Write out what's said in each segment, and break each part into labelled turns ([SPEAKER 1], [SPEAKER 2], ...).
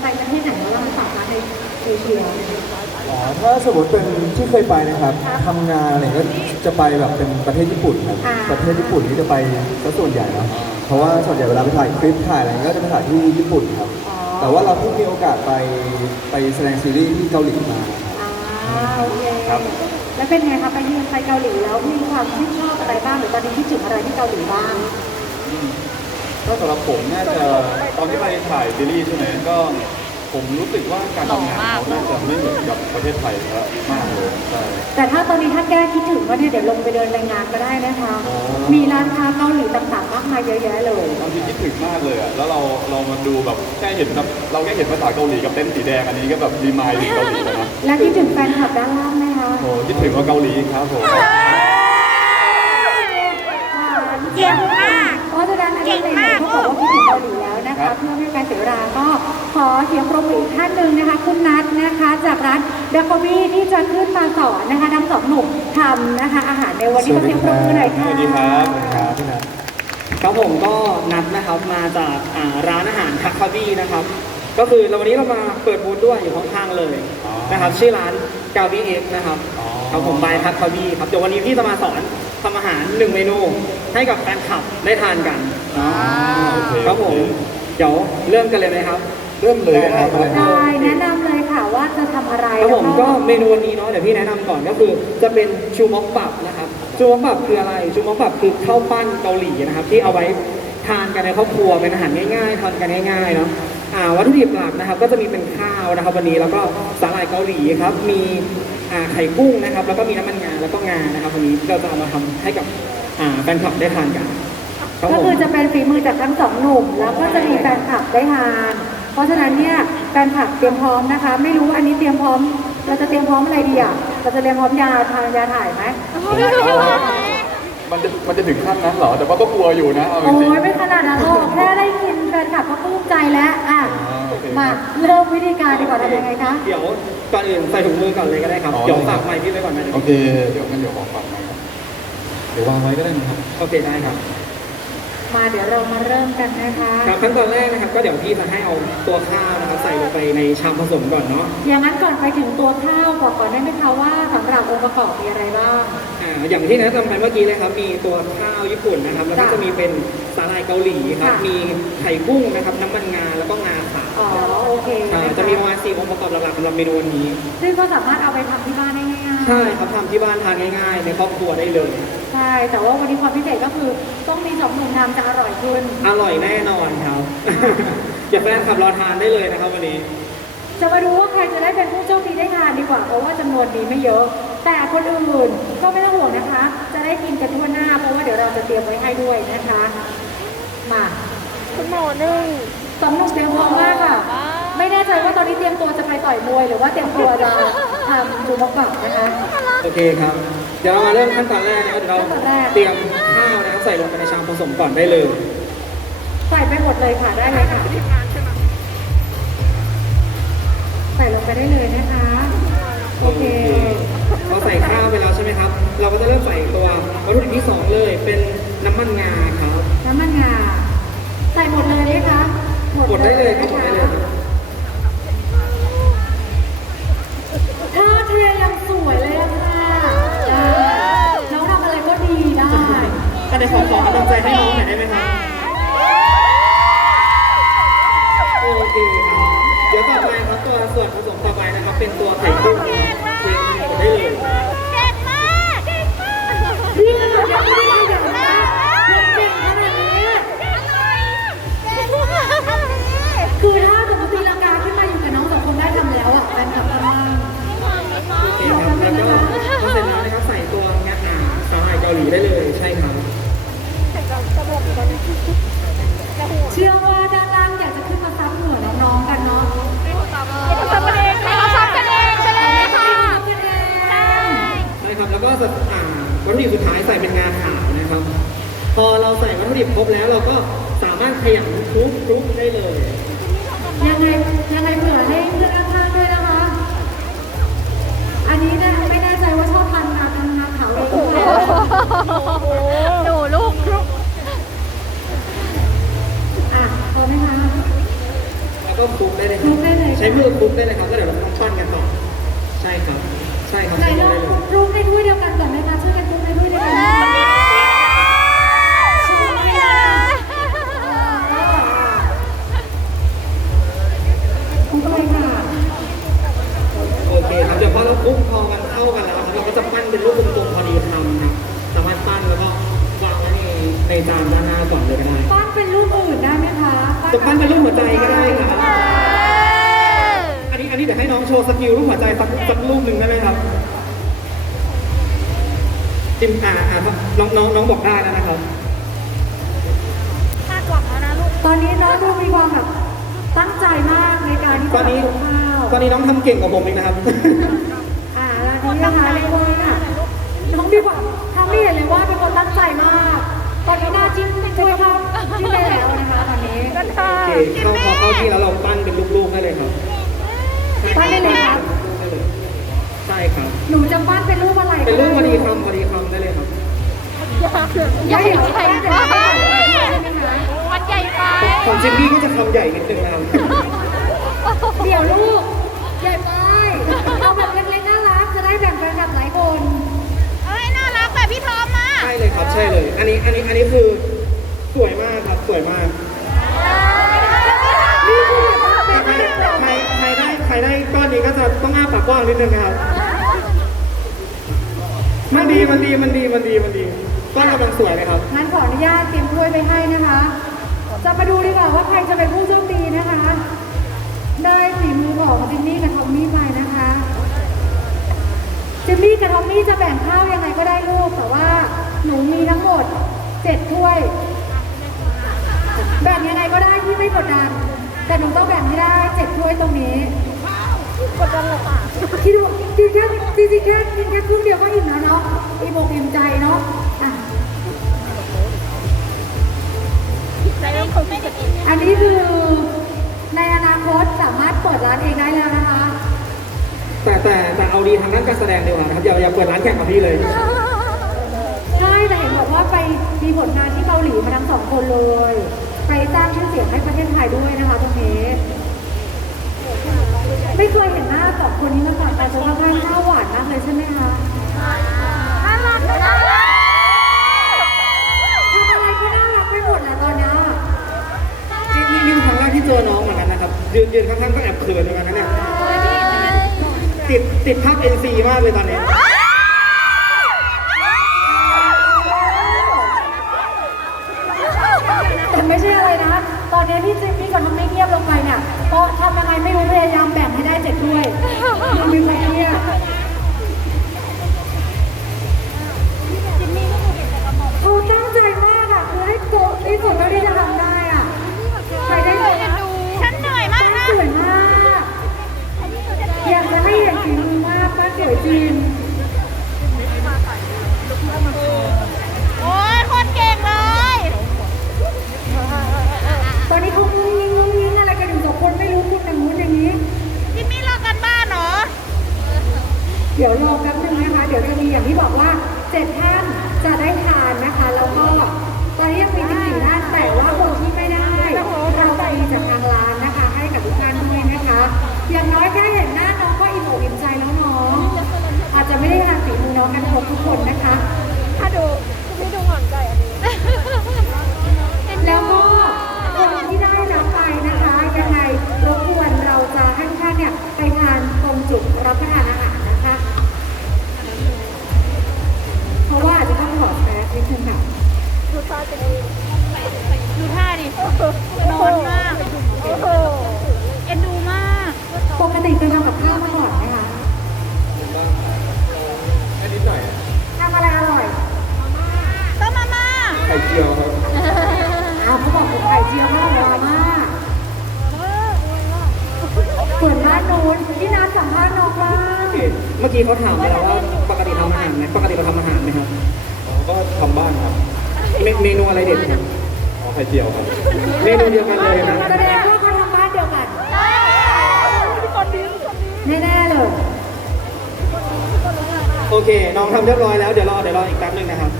[SPEAKER 1] ไปมีไปประเทศไหนบ้างฝากร้านในเอเชีย
[SPEAKER 2] อ๋อถ้าสมมติเป็นที่เคยไปนะครับทำงานอะไรก็จะไปแบบเป็นประเทศญี่ปุ่นครับ
[SPEAKER 1] อ่า
[SPEAKER 2] ประเทศญี่ปุ่นนี่จะไปซะส่วนใหญ่เนอะเพราะว่าส่วนใหญ่เวลาไปถ่ายคลิปถ่ายอะไรก็จะไปถ่ายที่ญี่ปุ่นครับ
[SPEAKER 1] อ๋อ
[SPEAKER 2] แต่ว่าเราเพิ่งมีโอกาสไปไปแสดงซีรีส์ที่เกาหลีมา
[SPEAKER 1] อ่าโอเค
[SPEAKER 2] ครับ
[SPEAKER 1] แล้วเป็นไงคะไปเยือนไปเกาหลีแล้วมีความชื่นชอบอะไรบ้างหรือตอนนี้คิดถึงอะไรที่เกาหลีบ้าง
[SPEAKER 3] ก็สำหรับผมน่าจะตอนที่ไปถ่ายซีรีส์ใช่ไหมก็ผมรู้สึกว่าการทำงานเขาน่าจะไม่เหมือนกับประเทศไทยมากเลยใช่
[SPEAKER 1] แต่ถ้าตอนนี้ถ้าแก้คิดถึงว่าเนี่ยเดี๋ยวลงไปเดินในงานก็ได้นะคะ
[SPEAKER 3] อ๋อ
[SPEAKER 1] มีร้านค้าเกาหลีต่างๆมากมายเยอะแยะเลย
[SPEAKER 3] บางทีคิดถึงมากเลยอะ แล้วเราเรามาดูแบบแค่เห็นแบบเราแค่เห็นภาษาเกาหลีกับเต้นสีแดงอันนี้ก็แบบรีมายถึงเกาหลีแล้วนะ
[SPEAKER 1] และคิดถึงแฟนคลับด้านล่างไหมคะ
[SPEAKER 3] โอ้คิดถึงว่าเกาหลีครับผม
[SPEAKER 1] เก่งมากเพราะฉะนั้นอันนี้ในๆเขาบอกว่าคิดถึงเกาหลีแล้วนะคะเพื่อไม่ให้การเสียเวลาก็ขอเสียงปรบมืออีกท่านหนึ่งนะคะ คุณนัทนะคะ จากร้านเดอะคอมี่ที่จะขึ้นมาสอนนะคะทั้งสองหนุ่มทำนะคะ อาหารในวันนี้ขอเสียงปรบมือหน่อยค่ะ
[SPEAKER 3] สวัสดีครับ
[SPEAKER 2] สวัสดีครับพี่นัท
[SPEAKER 4] ครับผมก็นัดนะครับมาจากอ่าร้านอาหารทักคาบี้นะครับ ก็คือเราวันนี้เรามาเปิดบูธด้วยอยู่ข้างๆเลยนะครับ ชื่อร้านกาบี้เอ็กนะครับ ครับผมบายทักคาบี้ครับเดี๋ยววันนี้พี่จะมาสอน ทำอาหารหนึ่งเมนูให้กับแฟนคลับได้ทานกัน
[SPEAKER 3] โอเค
[SPEAKER 4] ครับผม เดี๋ยวเริ่มกันเลยไหมครับ
[SPEAKER 2] เริ่มเลยนะครับ
[SPEAKER 1] ได้แนะนำเลยค่ะว่าจะทำอะไร
[SPEAKER 4] ครับผม
[SPEAKER 1] แล้ว
[SPEAKER 4] ก็เมนูวันนี้เนาะเดี๋ยวพี่แนะนำก่อนก็คือ จะเป็นชูม็อกปับนะครับชูม็อกปับคืออะไรชูม็อกปับคือข้าวปั้นเกาหลีนะครับ ที่เอาไว้ทานกันในครอบครัวเป็นอาหารง่ายๆทานกันง่ายๆเนาะอ่าวัตถุดิบหลักนะครับ ก็จะมีเป็นข้าวนะครับ วันนี้แล้วก็สาหร่ายเกาหลีครับมีอ่า ไข่กุ้งนะครับ แล้วก็มีน้ำมันงาแล้วก็งานะครับวันนี้เราจะเอามาทำให้กับอ่าแฟนคลับได้ทานกันครับ
[SPEAKER 1] ก็
[SPEAKER 4] ผม
[SPEAKER 1] คือจะเป็นฝีมือจากทั้งสองหนุ่ม แล้วก็จะมีแฟนคลับได้ทาน เพราะฉะนั้นเนี่ยแฟนคลับเตรียมพร้อมนะคะ ไม่รู้อันนี้เตรียมพร้อม เราจะเตรียมพร้อมอะไรดีอะเราจะเตรียมพร้อมยาทานยาถ่ายไหม
[SPEAKER 3] มันจะมันจะถึงขั้นนั้นเหรอ แต่ว่าก็กลัวอยู่นะเอาจ
[SPEAKER 1] โอ้
[SPEAKER 3] ริง
[SPEAKER 1] ยไม่ขนาดนั้นหรอกแค่ได้ยินแฟนคลับก็ปลื้มใจแล้วอะ
[SPEAKER 3] อ๋อโอเค
[SPEAKER 1] มาเริ่มวิธีการดีกว่าทำยังไงคะ
[SPEAKER 4] เดี๋ยว ก่อนอื่นใส่ถุงมือก่อนเลยก็ได้ครับ
[SPEAKER 3] อ๋อ
[SPEAKER 4] เดี๋ยวฝากไมค์พี่ไว้ก่อนนะ
[SPEAKER 3] โอเค เดี๋ยวงั้นเดี๋ยวขอฟังหน่อยครับเดี๋ยววางไว้ก็ได้นะครับ
[SPEAKER 4] โอเคได้ครับ
[SPEAKER 1] มาเดี๋ยวเรามาเริ่มกันนะคะ
[SPEAKER 4] ครับขั้นตอนแรกนะครับ ก็เดี๋ยวพี่จะให้เอาตัวข้าวนะครับใส่ลงไปในชามผสมก่อนเนาะ
[SPEAKER 1] อย่างนั้นก่อนไปถึงตัวข้าวบอกก่อนได้ไหมคะว่าสำหรับองค์ประกอบมีอะไรบ้าง
[SPEAKER 4] อ่าอย่างที่แนะนำไปเมื่อกี้เลยครับ มีตัวข้าวญี่ปุ่นนะครับ แล้วก็
[SPEAKER 1] จ้ะ
[SPEAKER 4] จะมีเป็นสาหร่ายเกาหลีครับ
[SPEAKER 1] ค่ะ
[SPEAKER 4] มีไข่กุ้งนะครับ น้ำมันงา แล้วก็งาขาว
[SPEAKER 1] อ๋อโอเค
[SPEAKER 4] อ่า
[SPEAKER 1] นะคะ
[SPEAKER 4] จะมีประมาณสี่องค์ประกอบหลักๆสำหรับเมนูวันนี้
[SPEAKER 1] ซึ่งก็สามารถเอาไปทำที่บ้านได้ง่ายๆ
[SPEAKER 4] ใช่ครับทำที่บ้านทานง่ายๆ ในครอบครัวได้เลย
[SPEAKER 1] ใช่ แต่ว่าวันนี้ความพิเศษก็คือต้องมีสองหนุ่มทำจะอร่อยขึ้น
[SPEAKER 4] อร่อยแน่นอนครับ อย่าแฟนขับรอทานได้เลยนะครับวันนี้
[SPEAKER 1] จะมาดูว่าใครจะได้เป็นผู้โชคดีได้ทานดีกว่า เพราะว่าจำนวนดีไม่เยอะ แต่คนอื่นก็ไม่ต้องห่วงนะคะ จะได้กินกันทั่วหน้า เพราะว่าเดี๋ยวเราจะเตรียมไว้ให้ด้วยนะคะ มา
[SPEAKER 5] คุณหมอหนึ่ง
[SPEAKER 1] สองหนุ่มเตรียมพร้อมมากค่ะ ไม่แน่ใจว่าตอนนี้เตรียมตัวจะไปต่อยมวย หรือว่าเตรียมตัวจะทำดูมกบักนะคะ
[SPEAKER 4] โอเคครับ เดี๋ยวเรามาเริ่มขั้นตอนแรกนะครับเดี๋ยวเรา
[SPEAKER 1] ขั้นตอนแรก
[SPEAKER 4] เตรียมข้าวนะครับใส่ลงไปในชามผสมก่อนได้เลย
[SPEAKER 1] ใส่ไปหมดเลยค่ะได้เลยค่ะใส่ลงไปได้เลยนะคะ โอเค
[SPEAKER 4] พอใส่ข้าวไปแล้วใช่ไหมครับ เราก็จะเริ่มใส่ตัววัตถุดิบที่สองเลย เป็นน้ำมันงาครับ
[SPEAKER 1] น้ำมันงา ใส่หมดเลยไหมคะ
[SPEAKER 4] Bene, tutto. วัตถุดิบ
[SPEAKER 1] สุดท้า
[SPEAKER 4] ยใส่เป็นงา
[SPEAKER 5] ขา
[SPEAKER 1] วนะค
[SPEAKER 4] รับ พอเราใส่วั
[SPEAKER 1] ต
[SPEAKER 4] ถุดิบครบแล้วเราก็สามารถขยำคลุกคลุกได้เลย
[SPEAKER 1] ยังไงยังไงเผื่อให้เพื่อนข้างด้วยนะคะ อันนี้นะไม่แน่ใจว่าชอบทานงาทานงาขาวหรือเปล่า
[SPEAKER 5] หนูลูกลุก
[SPEAKER 1] อะพอไหมคะ
[SPEAKER 4] แล้วก็คลุกได้เลย
[SPEAKER 1] กได้เลย
[SPEAKER 4] ใช้มือคลุกได้เลยครับก็เดี๋ยวเราต้องช่อนกันต่อใช่ครับ ใช่ครับ
[SPEAKER 1] ไหน
[SPEAKER 4] ใช้มื
[SPEAKER 1] ล
[SPEAKER 4] อ
[SPEAKER 1] ง
[SPEAKER 4] ได้
[SPEAKER 1] งในถ้วยเดียวกันก่อนไหมคะช่วยกันรุงในถ้วยเดียวกัน
[SPEAKER 4] น้องน้องน้องบอกได้แล้วนะครับ
[SPEAKER 5] คาดหวังแล้วนะลูก
[SPEAKER 1] ตอนนี้น้องดูมีความแบบตั้งใจมากในการที่
[SPEAKER 4] ตอนนี้
[SPEAKER 1] จะทำข้าว
[SPEAKER 4] ตอนนี้น้องทำเก่งกว่าผมอีกนะครับ
[SPEAKER 1] อ่าแล้วนี่นะคะเรียกว่าน้องมีความทำไม่เห็นเลยว่าเป็นคนตั้งใจมาก ตอนนี้หน้าจิ้มช่วยเข้าจิ้มได้แล้วนะคะตอนนี้
[SPEAKER 5] กันค่ะ
[SPEAKER 4] โอเคเข้าพอเข้าที่แล้วเราปั้นเป็นลูกๆได้เลยครับ
[SPEAKER 1] ปั้นได้เลยครับ
[SPEAKER 4] ได้เลยใช่ครับ
[SPEAKER 1] หนูจะปั้นเป็นรูปอะไร
[SPEAKER 4] เป็นรูปพอดีคำพอดีคำได้เลยครับ
[SPEAKER 5] ใหญ่
[SPEAKER 1] ใหญ่
[SPEAKER 5] ใหญ่
[SPEAKER 1] ใหญ่
[SPEAKER 5] ไป
[SPEAKER 1] ใช่ไหมคะ
[SPEAKER 5] มันใหญ่ไป
[SPEAKER 4] ของจิมมี่ก็จะคำใหญ่นิดนึงนะครับ
[SPEAKER 1] เดี๋ยวลูกใหญ่ไปเอาแบบเล็กๆน่ารักจะได้แบ่งกันกับหลายคน
[SPEAKER 5] เอ้ยน่ารักแบบพี่ทอมมา
[SPEAKER 4] ใช่เลยครับใช่เลย อันนี้อันนี้อันนี้คือสวยมากครับสวยมาก
[SPEAKER 1] นี่คือแบบเป็น
[SPEAKER 4] ใคร
[SPEAKER 1] เรื่องราว
[SPEAKER 4] ใครใครได้ใครได้ก้อนนี้ก็จะต้องอ้าปากกว้างนิดนึงนะครับมันดีมันดีมันดีมันดีมันดี ก้อนกำลังสวยเลยครับ
[SPEAKER 1] งั้นขออนุญาตเตรียมถ้วยไปให้นะคะ จะมาดูดีกว่าว่าใครจะเป็นผู้โชคดีนะคะ ได้ฝีมือของจิมมี่กับทอมมี่ไปนะคะ จิมมี่กับทอมมี่จะแบ่งข้าวยังไงก็ได้ลูก แต่ว่าหนูมีทั้งหมดเจ็ดถ้วย แบ่งยังไงก็ได้ที่ไม่กดดัน แต่หนูต้องแบ่งให้ได้เจ็ดถ้วยตรงนี้
[SPEAKER 5] กดดันเลยค่ะ
[SPEAKER 1] คิดดูกินแค่จริงๆแค่กินแค่ครึ่งเดียวก็อิ่มแล้วเนาะอิ่มอกอิ่มใจเนาะ อะ
[SPEAKER 5] ไม่ได้คนไม่ได้กิน
[SPEAKER 1] อันนี้คือในอนาคตสามารถเปิดร้านเองได้แล้วนะคะ
[SPEAKER 4] แต่แต่แต่เอาดีทางด้านการแสดงดีกว่านะครับอย่าอย่าเปิดร้านแข่งกับพี่เลย
[SPEAKER 1] ใช่แต่เห็นบอกว่าไปมีผลงานที่เกาหลีมาทั้งสองคนเลย ไปสร้างชื่อเสียงให้ประเทศไทยด้วยนะคะตรงนี้ไม่เคยเห็นหน้าสองคนนี้มาก่อนแต่จะทำให้หน้าหวานมากเลยใช่ไหม
[SPEAKER 4] คะ ยืนยืนข้างๆก็แอบเขินเหมือนกันนะเนี่ยติดติดภาพ NC มากเลยตอนนี้
[SPEAKER 1] แต่ไม่ใช่อะไรนะ ตอนนี้พี่จิมมี่กับน้องไม่เงียบลงไปเนี่ยเพราะทำยังไงไม่รู้พยายามแบ่งให้ได้เจ็ดด้วยยังมีคนเงียบ ไข่
[SPEAKER 5] เจี
[SPEAKER 1] ยวครับเมนูเดียวกัน
[SPEAKER 2] เล
[SPEAKER 1] ยนะแสดงว่าเขาทำบ้านเดียวกันแน่ๆเลย
[SPEAKER 4] โอเค น้องทำเรียบร้อยแล้ว เดี๋ยวรอ เดี๋ยวรออีกแป๊บนึงนะครับ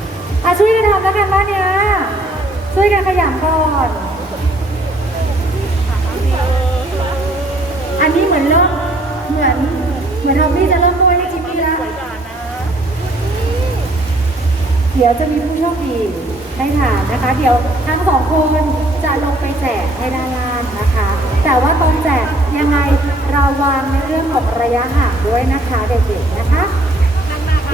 [SPEAKER 1] อะช่วยกันทำแล้วกันบ้านเนี้ยช่วยกันขยำก่อน อันนี้เหมือนเริ่มเหมือน เหมือนทอมมี่จะเริ่มด้วยให้จิมมี่แล้ว เดี๋ยวจะมีผู้โชคดี ได้ถามนะคะ เดี๋ยวทั้งสองคนจะลงไปแจกให้ด้านล่างนะคะ แต่ว่าตอนแจกยังไงเราวางในเรื่องของระยะห่างด้วยนะคะเด็กๆนะคะ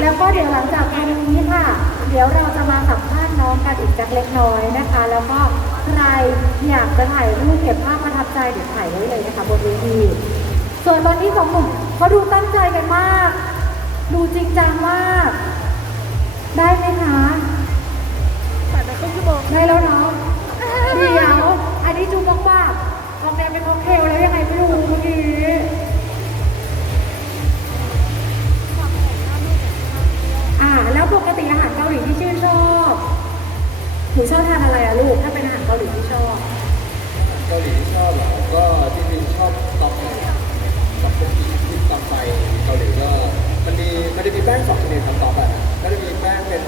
[SPEAKER 1] แล้วก็เดี๋ยวหลังจากตรงนี้ค่ะ เดี๋ยวเราจะมาสัมภาษณ์น้องกันอีกสักเล็กน้อยนะคะ แล้วก็ใครอยากจะถ่ายรูปเก็บภาพประทับใจเดี๋ยวถ่ายไว้เลยนะคะบนเวทีส่วนตอนนี้สองหนุ่มเขาดูตั้งใจกันมาก ดูจริงจังมาก ได้ไหมคะ ได้แล้วเนาะเดี๋ยวอันนี้จูบอกว่าออกแนวเป็นค็อกเทลแล้วยังไงไม่รู้เมื่อกี้อ่าแล้วปกติอาหารเกาหลีที่ชื่นชอบหนูชอบทานอะไรอะลูกถ้าเป็นอาหารเกาหลีที่ชอบ
[SPEAKER 2] เกาหลีที่ชอบเหรอก็จริงๆชอบตอกไก่ตอกเป็นที่ตอกไก่เกาหลีก็มันมีมันจะมีแป้งสองชนิดครับตอกอะก็จะมีแป้งเป็น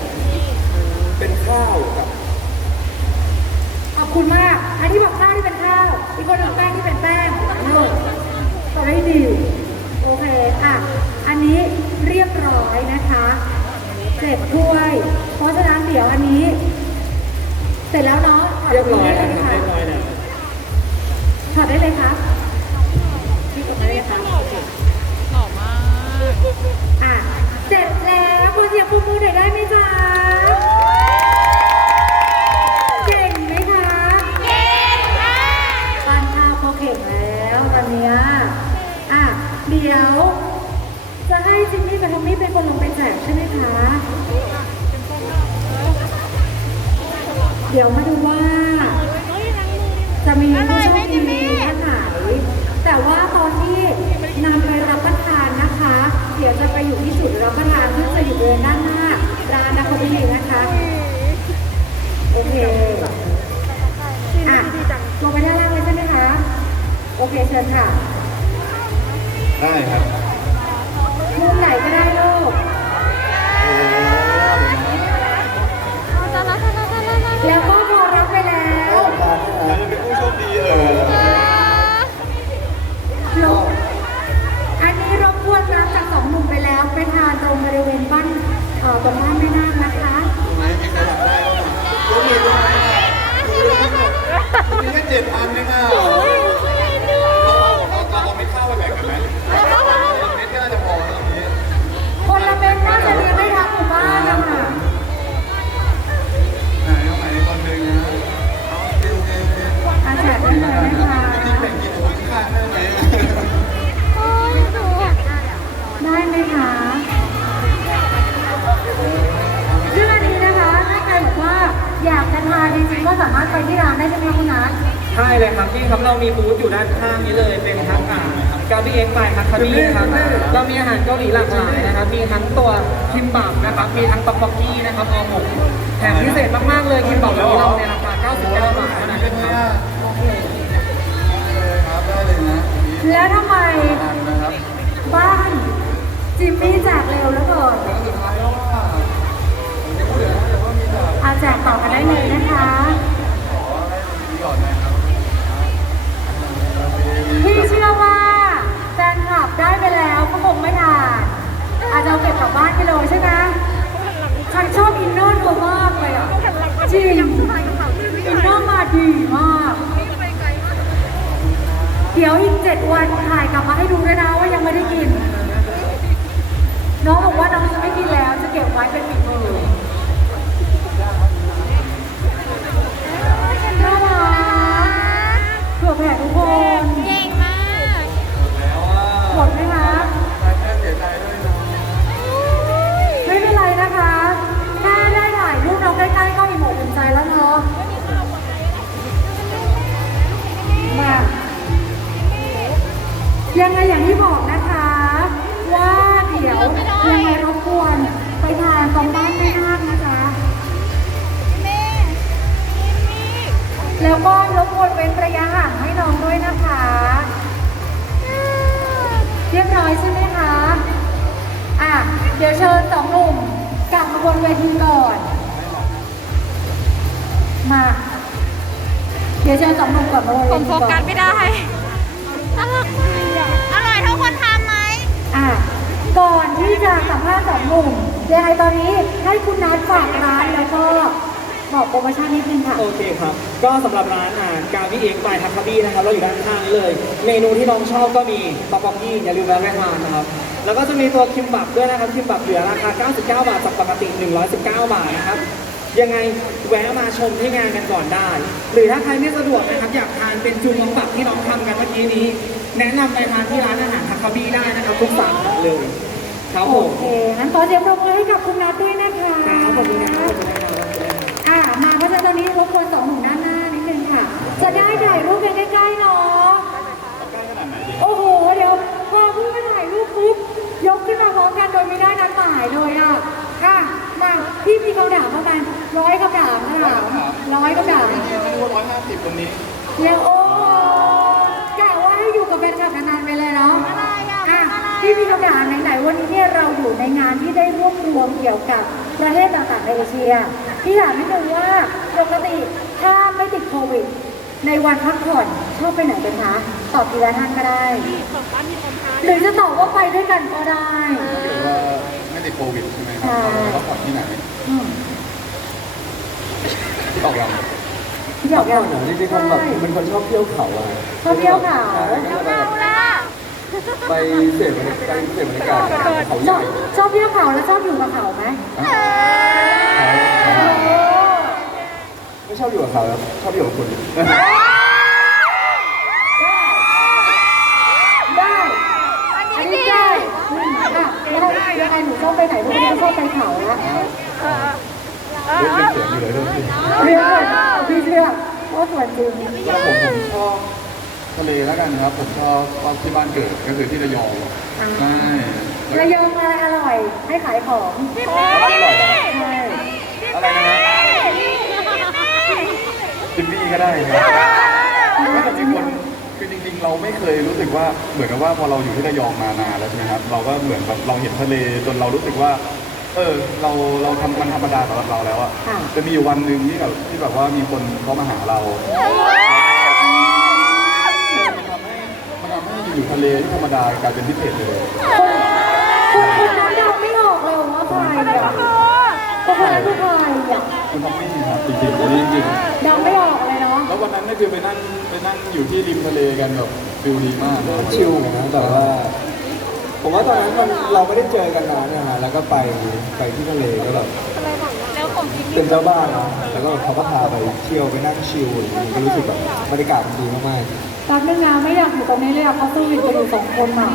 [SPEAKER 2] เป็นข้าวกั
[SPEAKER 1] บ คุณมาก อันที่บอกข้าวที่เป็นข้าว อีกคนหนึ่งแป้งที่เป็นแป้งเลิศตอบได้ดีโอเคอะ อันนี้เรียบร้อยนะคะเสร็จถ้วย เพราะฉะนั้นเดี๋ยวอันนี้ เสร็จแล้วเนาะถด
[SPEAKER 4] เรียบร้อย
[SPEAKER 1] ได้
[SPEAKER 4] แล้ว
[SPEAKER 1] เลย
[SPEAKER 4] นะครับ
[SPEAKER 1] ค่ะ
[SPEAKER 4] เรียบร้อยแล้ว
[SPEAKER 1] ถอดได้เลยครับพี่กดได้เลยค่ะ
[SPEAKER 5] หล่อมาก
[SPEAKER 1] อะ เสร็จแล้วคุณเสียงปรบมือหน่อยได้ไหมจ๊ะ ดี๋ยวจะให้จิมมี่กับทอมมี่เป็นคนลงไปแจกใช่ไหมคะ เดี๋ยวมาดูว่าจะมีผู้โชคดีท่านไหนแต่ว่าตอนที่นำไปรับประทานนะคะ เดี๋ยวจะไปอยู่ที่จุดรับประทานซึ่งจะอยู่บริเวณด้านหน้าร้านนะคะพี่เองนะคะ โอเคอะลงไปด้านล่างเลยใช่ไหมคะ โอเคเชิญค่ะ
[SPEAKER 3] ได้ครับ
[SPEAKER 1] มุมไหนก็ได้ลูก แล้วก็พอรับไปแล้ว
[SPEAKER 2] ทานได้
[SPEAKER 3] ใคร
[SPEAKER 2] นะ
[SPEAKER 3] จะเป็นผู้โชคดีเออ
[SPEAKER 1] ลงอันนี้รบกวนรับจากสองหนุ่มไปแล้ว ไปทานตรงบริเวณบ้านเอ่อตรงบ้านแม่นาคนะคะ
[SPEAKER 3] ไหนมีใครอยากได้บ้างยกมือขึ้นมามีแค่เจ็ดอันเองอะ อาแจ
[SPEAKER 1] กได้เลยนะคะ
[SPEAKER 3] จริงๆแบ่งกินคนข้างๆได้ไหม
[SPEAKER 1] ได้ไหมคะซึ่งอันนี้นะคะ ถ้าใครบอกว่าอยากจะทานจริงๆก็สามารถไปที่ร้านได้ใช่ไหมคะคุณนัท
[SPEAKER 4] ใช่เลยครับพี่ครับเรามีบูธอยู่ด้านข้างนี้เลยเป็นทั้งอ่ากาบีเอ็กไฟครับคาบีครับเรามีอาหารเกาหลีหลากหลายนะครับมีทั้งตัวคิมบับนะครับมีทั้งต๊อกบกกี้นะครับออหมกแถมพิเศษมากๆเลยคิมบับวันนี้เราในราคา 99 บาท
[SPEAKER 1] แล้วทำไม
[SPEAKER 3] บ้า
[SPEAKER 1] นจิมมี่แจกเร็วแล้วเกินอาแจกต่อกันได้เลยนะคะพี่เชื่อว่าแฟนคลับได้ไปแล้วก็คงไม่ทานอาจจะเอาเก็บกลับบ้านไปเลยใช่ไหมฉันชอบอินเนอร์ตัวมากเลยอะจริงอินเนอร์มาดีมาก เดี๋ยวอีกเจ็ดวันถ่ายกลับมาให้ดูด้วยนะว่ายังไม่ได้กิน น้องบอกว่าน้องจะไม่กินแล้วจะเก็บไว้เป็นฝีมือ
[SPEAKER 5] มา
[SPEAKER 1] เดี๋ยวเชิญสองหนุ่มกลับมาบนเว
[SPEAKER 5] ผม
[SPEAKER 1] ที
[SPEAKER 5] โฟ
[SPEAKER 1] ก่อน
[SPEAKER 5] กัสไม่ได้อร่อยเท่าคนทำไหม
[SPEAKER 1] อะก่อนที่จะสัมภาษณ์สองหนุ่มยังไงตอนนี้ให้คุณนัทฝากร้านแล้วก็บอกโปรโมชั่นนิดนึงค่ะ
[SPEAKER 4] โอเคครับ ก็สำหรับร้านอ่ากาวิเองบายทัคคาบี้นะครับ เราอยู่ด้านข้างนี้เลย เมนูที่น้องชอบก็มีปาปอกกี้อย่าลืมแวะทานนะครับ แล้วก็จะมีตัวคิมบับด้วยนะครับ คิมบับเหลือราคา 99 บาทจากปกติ 119 บาทนะครับ ยังไงแวะมาชมที่งานกันก่อนได้ หรือถ้าใครไม่สะดวกนะครับ อยากทานเป็นจูมองบับที่น้องทำกันเมื่อกี้นี้ แนะนำไปทานที่ร้านอาหารทัคคาบี้ได้นะครับทุกสาขาเลยครับผ
[SPEAKER 1] โอ
[SPEAKER 4] ม
[SPEAKER 1] เคงั้นขอเสียงปรบมือให้กับคุณนัทด้วยนะคะ
[SPEAKER 4] ครับขอบคุณนะครับขอบคุณนะครับ
[SPEAKER 1] อะมาเพราะฉะนั้นตอนนี้รบกวนสองหนุ่มด้านหน้านิดนึงค่ะ จะได้ถ่ายรูปกันใกล้ๆเนาะโอ้โห เดี๋ยวพอพูดไปถ่ายรูปปุ๊บยกขึ้นมาพร้อมกันโดยไม่ได้นัดหมายเลยอะค่ะ มาพี่มีคำถามเข้ากัน ร้อยคำถามคำถามร้อยคำถาม
[SPEAKER 3] ไม่รู้ร้อยห้าสิบคนนี้
[SPEAKER 1] เดี๋ยวโอ้กะว่าให้อยู่กับแฟนคลับนานๆไปเลยเนาะ
[SPEAKER 5] อะไรอะ
[SPEAKER 1] อะ
[SPEAKER 5] อะไร
[SPEAKER 1] พี่มีคำถามไหนๆวันนี้เนี่ยเราอยู่ในงานที่ได้รวบรวมเกี่ยวกับประเทศต่างๆในเอเชียพี่ถามนิดนึงว่าปกติถ้าไม่ติดโควิด ในวันพักผ่อนชอบไปไหนกันคะตอบทีละท่านก็ได้
[SPEAKER 5] ของบ้านมีคนทาน
[SPEAKER 1] หรือจะตอบว่าไปด้วยกันก็ได้
[SPEAKER 3] ถ้าเกิดว่าไม่ติดโควิดใช่ไหมครั
[SPEAKER 1] ใช่
[SPEAKER 3] บเราพักผ่อนที่ไหน
[SPEAKER 1] อืม
[SPEAKER 3] ที่ออกเรา
[SPEAKER 1] พี่อยาก
[SPEAKER 2] ก่อนนะจริงๆคนแบบเป็นคนชอบเที่ยวเขาอะ
[SPEAKER 1] ชอบเที่ยวเขา
[SPEAKER 2] ใช่ก็จะแบบ
[SPEAKER 5] ล่ะ
[SPEAKER 2] ไปเสพบรรยากาศไปเสพบรรยากาศเขา
[SPEAKER 1] ช
[SPEAKER 2] ให
[SPEAKER 1] อ
[SPEAKER 2] ญ่
[SPEAKER 1] บชอบเที่ยวเขาแล้วชอบอยู่กับเขาไหม
[SPEAKER 2] ไม่ชอบอยู่กับเขาครับชอบอยู่กับคุณ
[SPEAKER 1] ได้ อันนี้ได้อืมอะแล้วยังไงหนูชอบไปไหนพวกนี้ชอบไปเขาละ
[SPEAKER 3] เรื่องเสียงอยู่เลยรูปที่
[SPEAKER 1] เรียกพี่เชื่อว่าส่วนจริง
[SPEAKER 3] แล้วผมผมชอบทะเลแล้วกันครับ ผมชอบชอบที่บ้านเกิดก็คือที่ระยองใช่
[SPEAKER 1] ระยองอะไรอร่อย ให้ขายของ
[SPEAKER 3] แล้วอร่อยเหรอ
[SPEAKER 1] ใช่
[SPEAKER 3] อะไรนะจิมมี่ก็ได้ครับแต่จริงๆคนคือจริง ๆ เราไม่เคยรู้สึกว่าเหมือนกับว่าพอเราอยู่ที่ระยองมานานแล้วใช่ไหมครับ เราก็เหมือนแบบเราเห็นทะเลจนเรารู้สึกว่า เออเราเราทำมันธรรมดาสำหรับเราแล้วอะ
[SPEAKER 1] ค่ะ
[SPEAKER 3] จะมีอยู่วันหนึ่งที่แบบที่แบบว่ามีคนเขามาหาเรามันทำให้อยู่ทะเลที่ธรรมดากลายเป็นพิเศษเลย
[SPEAKER 1] คนคนนั้นเดาไม่ออกเลยว่าใครอะคนคนนั้นคือใครอะ
[SPEAKER 3] คุณทอมมี่ครับจริงๆอันนี้จริง
[SPEAKER 1] เดาไม่ออกเลยเนาะ
[SPEAKER 3] ๆแล้ววันนั้นก็คือไปนั่งไปนั่งอยู่ที่ริมทะเลกันแบบฟิลดีมากเลย
[SPEAKER 2] ชิลเหมือนกันนะแต่ว่า ผมว่าตอนนั้นมันเราไม่ได้เจอกันนานเนี่ยฮะแล้วก็ไปไปที่ทะเลก็แบบ
[SPEAKER 5] แล้วของจริง
[SPEAKER 2] เป็นเจ้าบ้านเนาะแล้วก็เขาก็พาไปเที่ยวไปนั่งชิลอย่างนี้ก็รู้สึกแบบบรรยากาศมันดีมาก
[SPEAKER 1] แป๊บนึงนะไม่อยากอยู่ตรงนี้เลยอะเขาสวีทกันอยู่สองคนอะ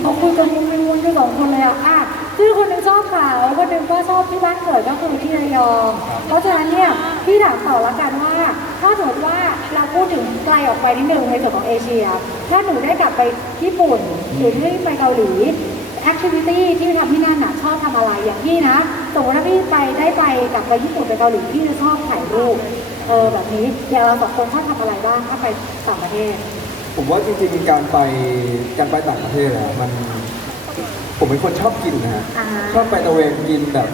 [SPEAKER 1] เขาคุยกันมุ้งมิ้งกันอยู่สองคนเลยอะอะคือคนหนึ่งชอบเขาคนหนึ่งก็ชอบที่บ้านเกิดก็คือที่ระยอง เพราะฉะนั้นเนี่ย พี่ถามต่อละกันว่า ถ้าสมมติว่าเราพูดถึงไกลออกไปนิดนึงในส่วนของเอเชีย ถ้าหนูได้กลับไปญี่ปุ่นหรือได้ไปเกาหลีแอคทิวิตี้ที่ทำที่นั่นน่ะชอบทำอะไรอย่างพี่นะสมมติถ้าพี่ไปได้ไปกลับไปญี่ปุ่นไปเกาหลีพี่จะชอบถ่ายรูปเออแบบนี้อย่างเราสองคนชอบทำอะไรบ้างถ้าไปต่างประเทศ
[SPEAKER 2] ๆผมว่าจริงๆการไปการไปต่างประเทศอะมัน ผมเป็นคนชอบกินนะฮะ
[SPEAKER 1] อ่า
[SPEAKER 2] ชอบไปตระเวนกินแบบ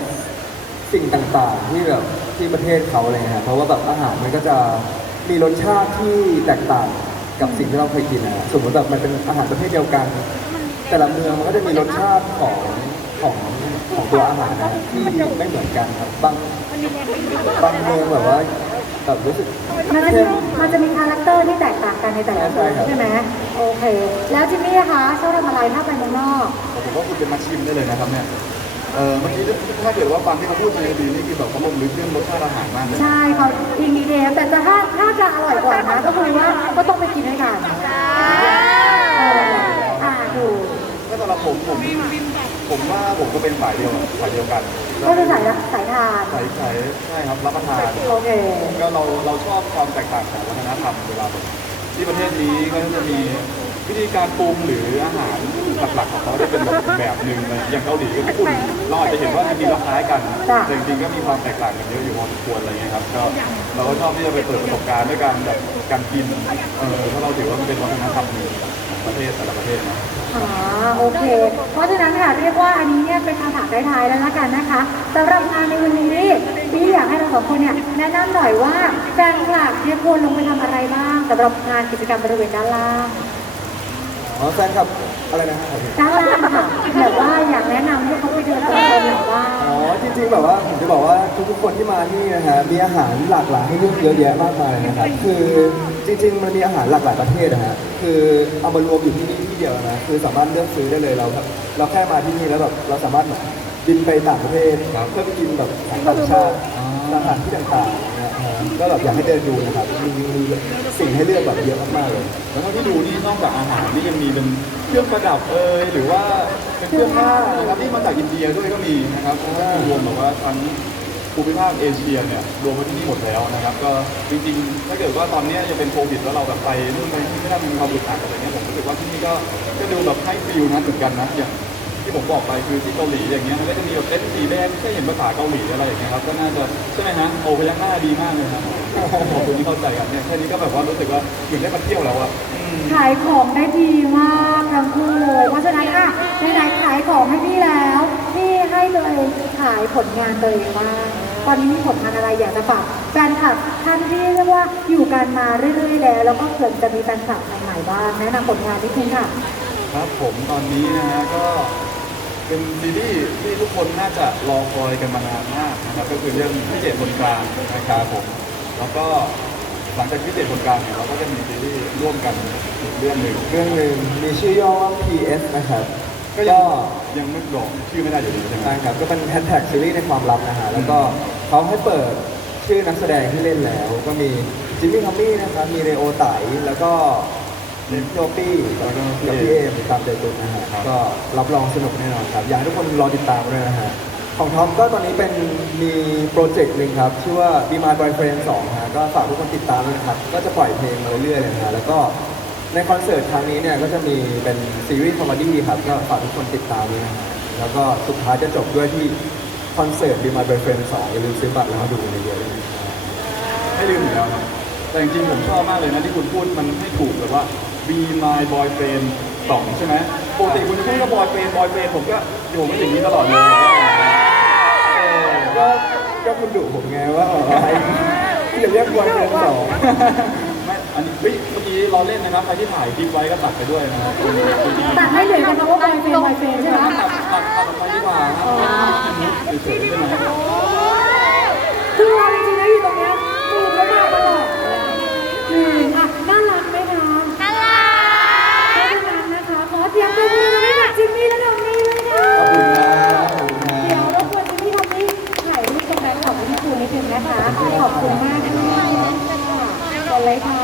[SPEAKER 2] สิ่งต่างๆที่แบบ ที่ประเทศเขาอะไรเงี้ยฮะเพราะว่าแบบอาหารมันก็จะมีรสชาติที่แตกต่างกับสิ่งที่เราเคยกินนะฮะสมมติแบบมันเป็นอาหารประเภทเดียวกัน แต่ละเมืองมันก็จะมีรสชาติของของของตัวอาหารนะฮะที่ไม่เหมือนกันครับบางบางเมืองแบบว่าแบบรู้สึก
[SPEAKER 1] มันจะมี
[SPEAKER 2] เข้ม
[SPEAKER 1] มันจะมีคาแรคเตอร์ที่แตกต่างกันในแต่ละเมือง
[SPEAKER 2] ใช่ครับ
[SPEAKER 1] ใช่ไหมโอเค แล้วจิมมี่นะคะชอบทำอะไรถ้าไปเมืองนอก
[SPEAKER 3] ผมว่าคุณจะมาชิมได้เลยนะครับเนี่ย เออเมื่อกี้ถ้าเกิดว่าฟังที่เขาพูดมาดีนี่คือแบบเขาลงลึกเรื่องรสชาติอาหารมากเลย
[SPEAKER 1] ใช่เขาอินดีเทลแต่จะถ้าถ้าจะอร่อยกว่านะก็คือว่าก็ต้องไปกินด้วยกันเอออ่าถูก
[SPEAKER 3] ถ้าสำหรับผมผมผมว่าผมก็เป็นฝ่ายเดียวฝ่ายเดียวกัน
[SPEAKER 1] ก็คือสายละสายทาน
[SPEAKER 3] สายสายใช่ครับรับประทาน
[SPEAKER 1] โอเค
[SPEAKER 3] ก็เราเราชอบความแตกต่างของวัฒนธรรมเวลาแบบที่ประเทศนี้ก็จะมี วิธีการปรุงหรืออาหารหลักๆของเขาได้เป็นแบบอีกแบบหนึ่งเลยอย่างเกาหลีกับญี่ปุ่นเราอาจจะเห็นว่าจริงๆเราคล้ายกัน
[SPEAKER 1] จ้ะ
[SPEAKER 3] แต่จริงๆก็มีความแตกต่างกันเยอะอยู่พอสมควรอะไรเงี้ยครับก็เราก็ชอบที่จะไปเปิดประสบการณ์ด้วยการแบบการกินเออเพราะเราถือว่ามันเป็นวัฒนธรรมหนึ่งของประเทศแต่ละประเทศนะ
[SPEAKER 1] อ่าโอเค เพราะฉะนั้นค่ะเรียกว่าอันนี้เนี่ยเป็นคำถามท้ายๆแล้วละกันนะคะสำหรับงานในวันนี้พี่อยากให้เราสองคนเนี่ยแนะนำหน่อยว่าแฟนคลับเนี่ยควรลงไปทำอะไรบ้างสำหรับงานกิจกรรมบริเวณด้านล่าง
[SPEAKER 2] อ๋อแฟนคลับอะไรนะครับ
[SPEAKER 1] ด้านล่างค่ะแบบว่าอยากแนะนำให้เขาไปเดินตรงไหนบ้าง
[SPEAKER 2] อ๋อจริงๆแบบว่าผมจะบอกว่าทุกๆคนที่มาที่นี่นะฮะมีอาหารหลากหลายให้เลือกเยอะแยะมากมายนะครับคือจริงๆมันมีอาหารหลากหลายประเทศนะฮะคือเอามารวมอยู่ที่นี่ที่เดียวนะคือสามารถเลือกซื้อได้เลยเราเราแค่มาที่นี่แล้วแบบเราสามารถบินไปต่างประเทศ
[SPEAKER 3] ครับ
[SPEAKER 2] เพื่อไปกินแบบอาหารต่างชาติสถานที่ต่างๆนะฮะ ก็แบบอยากให้เดินดูนะครับมีมีสิ่งให้เลือกแบบเยอะมากๆเลย
[SPEAKER 3] แล้วเท่าที่ดูนี่นอกจากอาหารนี่ยังมีเป็นเครื่องประดับเอยหรือว่าเป็นเสื้องผ้านะครับที่มาจากอินเดียด้วยก็มีนะครับก็คือรวมแบบว่าทั้งภูมิภาคเอเชียเนี่ยรวมไว้ที่นี่หมดแล้วนะครับ ก็จริงๆ ถ้าเกิดว่าตอนนี้ยังเป็นโควิดแล้วเราแบบไปนู่นไปนี่ไม่ได้มีความอึดอัดอะไรเงี้ยผมรู้สึกว่าที่นี่ก็ก็ดูแบบให้ฟิลนะเหมือนกันนะอย่าง ผมบอกไปคือที่เกาหลีอย่างเงี้ยมันก็จะมีแบบเอสสีแดงที่เห็นภาษาเกาหลีอะไรอย่างเงี้ยครับก็น่าจะใช่ไหมฮะโอ้พยักหน้าดีมากเลยครับขอบคุณที่เข้าใจกันเนี่ยแค่นี้ก็แบบว่ารู้สึกว่าเหมือนได้มาเที่ยวแล้วอะ
[SPEAKER 1] ขายของได้ดีมากทั้งคู่เลยเพราะฉะนั้นอะไหนๆขายของให้พี่แล้วพี่ให้ตัวเองขายผลงานตัวเองบ้างตอนนี้มีผลงานอะไรอยากจะฝากแฟนคลับท่านที่เรียกว่าอยู่กันมาเรื่อยๆแล้วแล้วก็เกิดจะมีแฟนคลับใหม่ๆบ้างแนะนำผลงานนิดนึงค่ะ
[SPEAKER 3] ครับผมตอนนี้นะฮะก็ เป็นซีรีส์ที่ทุกคนน่าจะรอคอยกันมานานมากนะครับก็คือเรื่องพิเศษบนกลางนะครับผมแล้วก็หลังจากพิเศษบนกลางเนี่ยเราก็จะมีซีรีส์ร่วมกันอีกเรื่องหนึ่ง
[SPEAKER 2] เรื่องหนึ่งมีชื่อย่อว่า PS นะครับ
[SPEAKER 3] ก็ยังยังไม่บอกชื่อไม่ได้อยู่ดีใช่ไหม
[SPEAKER 2] ใช่ครับก็เป็นแฮชแท็กซีรีส์ในความลับนะฮะแล้วก็เขาให้เปิดชื่อนักแสดงที่เล่นแล้ว ก็มีจิมมี่ทอมมี่นะครับมีเรโอไตแล้วก็มีพี่ โอปี้แล้วก็กับพี่เอมตามใจตุนนะฮะก็รับรองสนุกแน่นอนครับ อยากให้ทุกคนรอติดตามด้วยนะฮะของทอมก็ตอนนี้เป็นมีโปรเจกต์หนึ่งครับ ชื่อว่า Be My Boyfriend 2ฮะก็ฝากทุกคนติดตามด้วยนะครับ ก็จะปล่อยเพลงมาเรื่อยๆเลยนะฮะแล้วก็ในคอนเสิร์ตครั้งนี้เนี่ยก็จะมีเป็นซีรีส์คอมเมดี้ครับ ก็ฝากทุกคนติดตามด้วยนะฮะแล้วก็สุดท้ายจะจบด้วยที่คอนเสิร์ต Be My Boyfriend 2อย่าลืมซื้อบัตรแล้วมาดูเยอะๆเลยนะครับ
[SPEAKER 3] ไม่ลืมอยู่แล้วครับแต่จริงๆผมชอบมากเลยนะที่คุณพูดมันให้ถูกแบบว่า be my boyfriend สองใช่ไหมปกติคุณจะพูดว่า boyfriend boyfriend ผมก็ผมก็อย่างนี้ตลอดเลยเออ
[SPEAKER 2] ก็ก็คุณดุผมไงว่าแบบว่าที่จะเรียกวันเป็นสอง
[SPEAKER 3] ไม่อันนี้เฮ้ยเมื่อกี้เราเล่นนะครับใครที่ถ่ายคลิปไว้ก็ตัดไปด้วยนะครับจริงๆ
[SPEAKER 1] ตัดให้เหลือแต่คำว่าบอยเฟนบอยเฟนใช่ไหม
[SPEAKER 3] ตัดตัดตัดออกไปดีกว่าครับเฉยๆใช่ไหม
[SPEAKER 1] เลยค่ะ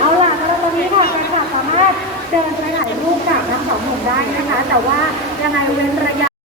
[SPEAKER 1] เอาล่ะสำหรับวันนี้ค่ะแฟนคลับสามารถเดินไปถ่ายรูปกับทั้งสองหนุ่มได้นะคะ แต่ว่ายังไงเว้นระยะ